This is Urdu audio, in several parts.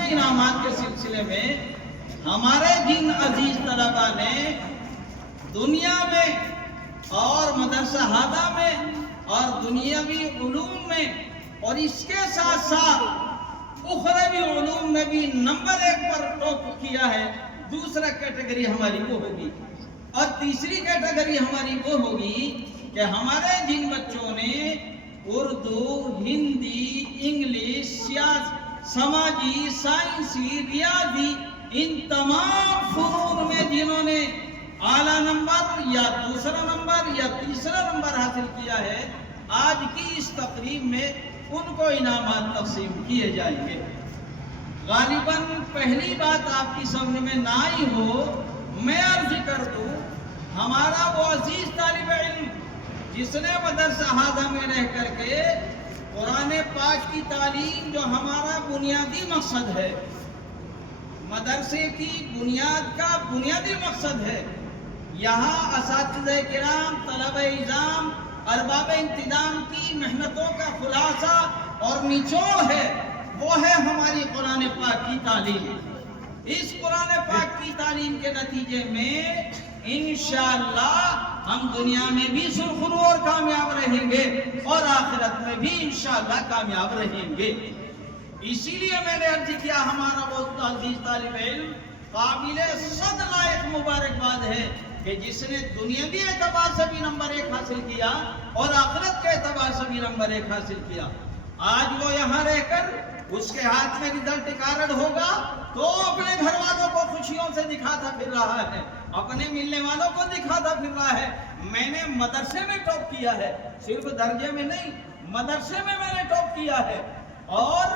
انعامات کے سلسلے میں ہمارے جن عزیز طلباء نے دنیا میں اور مدرسہ ہادہ میں اور دنیاوی علوم میں اور اس کے ساتھ ساتھ اخروی علوم میں بھی نمبر 1 پر ٹاپ کیا ہے، دوسرا کیٹیگری ہماری وہ ہوگی، اور تیسری کیٹیگری ہماری وہ ہوگی کہ ہمارے جن بچوں نے اردو، ہندی، انگلش، سماجی، سائنسی، ریاضی، ان تمام فنون میں جنہوں نے اعلیٰ نمبر یا دوسرا نمبر یا تیسرا نمبر حاصل کیا ہے، آج کی اس تقریب میں ان کو انعامات تقسیم کیے جائیں گے۔ غالباً پہلی بات آپ کی سمجھ میں نہ آئی ہو، میں عرض کر دوں، ہمارا وہ عزیز طالب علم جس نے مدرسہ ہادہ میں رہ کر کے قرآن پاک کی تعلیم جو ہمارا بنیادی مقصد ہے، مدرسے کی بنیاد کا بنیادی مقصد ہے، یہاں اساتذہ کرام، طلبہ اعظام، ارباب انتظام کی محنتوں کا خلاصہ اور نچوڑ ہے، وہ ہے ہماری قرآن پاک کی تعلیم۔ اس قرآن پاک کی تعلیم کے نتیجے میں انشاءاللہ ہم دنیا میں بھی سرخرو اور کامیاب رہیں گے اور آخرت میں بھی انشاءاللہ کامیاب رہیں گے۔ اسی لیے میں نے عرض کیا، ہمارا وہ عزیز طالب علم قابل صد لائق مبارکباد ہے کہ جس نے دنیاوی اعتبار سے بھی نمبر 1 حاصل کیا اور آخرت کے اعتبار سے بھی نمبر 1 حاصل کیا۔ آج وہ یہاں رہ کر اس کے ہاتھ میں رزلٹ کارڈ ہوگا تو اپنے گھر والوں کو خوشیوں سے دکھاتا پھر رہا ہے، اپنے ملنے والوں کو دکھاتا پھر رہا ہے، میں نے مدرسے میں ٹاپ کیا ہے، صرف درجے میں نہیں، مدرسے میں نے ٹاپ کیا ہے، اور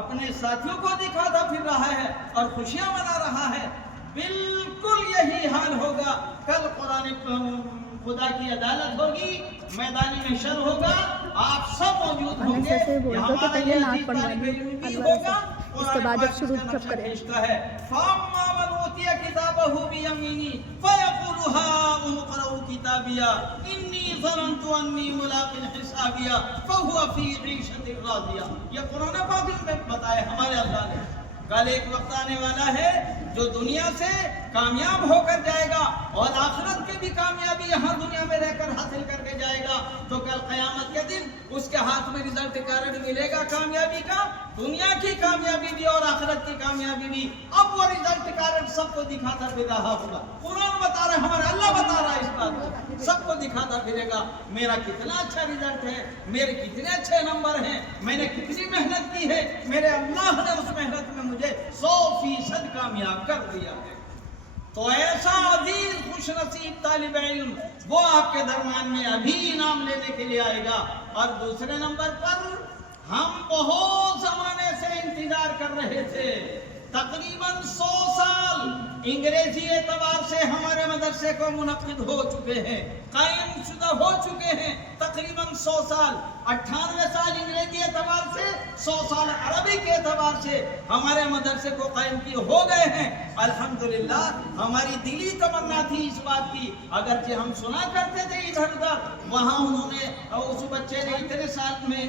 اپنے ساتھیوں کو دکھاتا پھر رہا ہے اور خوشیاں منا رہا ہے۔ بالکل یہی حال ہوگا کل قرآن خدا کی عدالت ہوگی، میدان محشر ہوگا، آپ سب موجود ہوں گے، ہمارا یہ عزیز طالب علم بھی ہوگا۔ اس کے بعد جب شروع جب کریں فَأَمَّا مَنْ أُوتِيَ كِتَابَهُ بِيَمِينِهِ فَيَقُولُ هَاؤُمُ اقْرَءُوا كِتَابِيَهْ إِنِّي ظَنَنْتُ أَنِّي مُلَاقٍ حِسَابِيَهْ فَهُوَ فِي عِيشَةٍ رَاضِيَةٍ۔ یہ قرآن پاک میں بتایا ہمارے اللہ نے، کل ایک وقت آنے والا ہے جو دنیا سے کامیاب ہو کر جائے گا اور آخرت کی بھی کامیابی یہاں دنیا میں رہ کر حاصل کر کے جائے گا، تو کل قیامت کے دن اس کے ہاتھ میں رزلٹ کارڈ ملے گا کامیابی کا، دنیا کی کامیابی بھی اور آخرت کی کامیابی بھی۔ اب وہ رزلٹ کارڈ سب کو دکھاتا پھر رہا ہوگا، قرآن بتا رہا ہے، ہمارا اللہ بتا رہا ہے، اس بات کو سب کو دکھاتا پھرے گا، میرا کتنا اچھا رزلٹ ہے، میرے کتنے اچھے نمبر ہیں، میں نے کتنی محنت کی ہے، میرے اللہ نے اس محنت میں مجھے 100% کامیاب کر دیا ہے۔ تو ایسا عزیز خوش نصیب طالب علم وہ آپ کے درمیان میں ابھی انعام لینے کے لیے آئے گا۔ اور دوسرے نمبر پر ہم بہت زمانے سے انتظار کر رہے تھے، تقریباً 100 سال انگریزی اعتبار سے ہمارے مدرسے کو منعقد ہو چکے ہیں، قائم شدہ ہو چکے ہیں، تقریباً 100 سال، 98 سال انگریزی اعتبار سے، 100 سال عربی کے اعتبار سے ہمارے مدرسے کو قائم کیے ہو گئے ہیں۔ الحمدللہ ہماری دلی تمنا تھی اس بات کی، اگرچہ ہم سنا کرتے تھے ادھر ادھر، وہاں انہوں نے اس بچے نے اتنے سال میں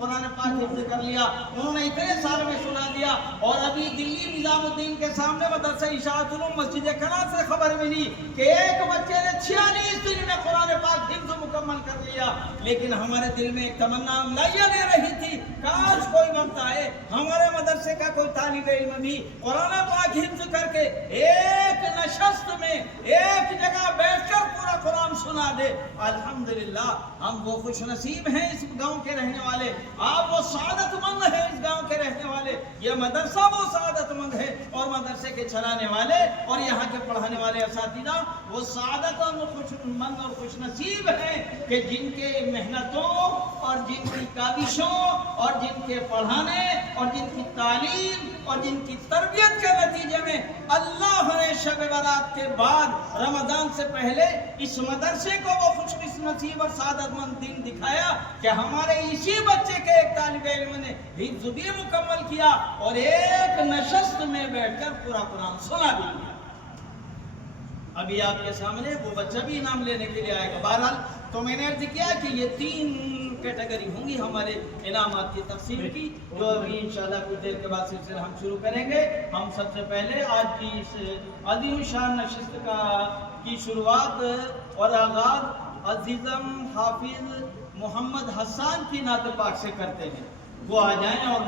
قرآن پاک حفظ کر لیا، انہوں نے اتنے سال میں سنا دیا، اور ابھی دلی نظام الدین کے سامنے مدرسہ اشاعت علوم مسجد کلا سے خبر ملی کہ ایک بچے نے 46 دن میں قرآن پاک حفظ مکمل کر لیا۔ لیکن ہمارے دل میں ایک تمنا لائیا لے رہی تھی، کاش کوئی وقت آئے ہمارے مدرسے کا کوئی طالب علم بھی قرآن پاک حفظ کر کے ایک نشست میں ایک جگہ بیٹھ کر پورا قرآن سنا دے۔ الحمدللہ ہم وہ خوش نصیب ہیں اس گاؤں کے رہنے والے، آپ وہ سعادت مند ہیں اس گاؤں کے رہنے والے، یہ مدرسہ وہ سعادت مند ہے، اور مدرسے کے چلانے والے اور یہاں کے پڑھانے والے اساتذہ وہ سعادت اور خوش مند اور خوش نصیب ہیں کہ جن کے محنتوں اور جن کی کاوشوں اور جن کے پڑھانے اور جن کی تعلیم اور جن کی تربیت کے نتیجے میں اللہ نے شب برات کے بعد رمضان سے پہلے اس مدرسے کو وہ خوش نصیب اور سعادت مند دن دکھایا کہ ہمارے اسی بچے کے ایک طالب علم نے حفظ بھی مکمل کیا اور ایک نشست میں بیٹھ کر پورا قرآن سنا بھی لیا۔ ابھی آپ کے سامنے وہ بچہ بھی انعام لینے کے لیے آئے گا۔ بہرحال تو میں نے عرض کیا کہ یہ 3 کیٹیگری ہوں گی ہمارے انعامات کی تقسیم کی، جو ابھی انشاءاللہ کچھ دیر کے بعد سلسلہ ہم شروع کریں گے۔ ہم سب سے پہلے آج کی اس عظیم شان نشست کی شروعات اور آغاز عزیزم حافظ محمد حسان کی نعت پاک سے کرتے ہیں، وہ آ جائیں اور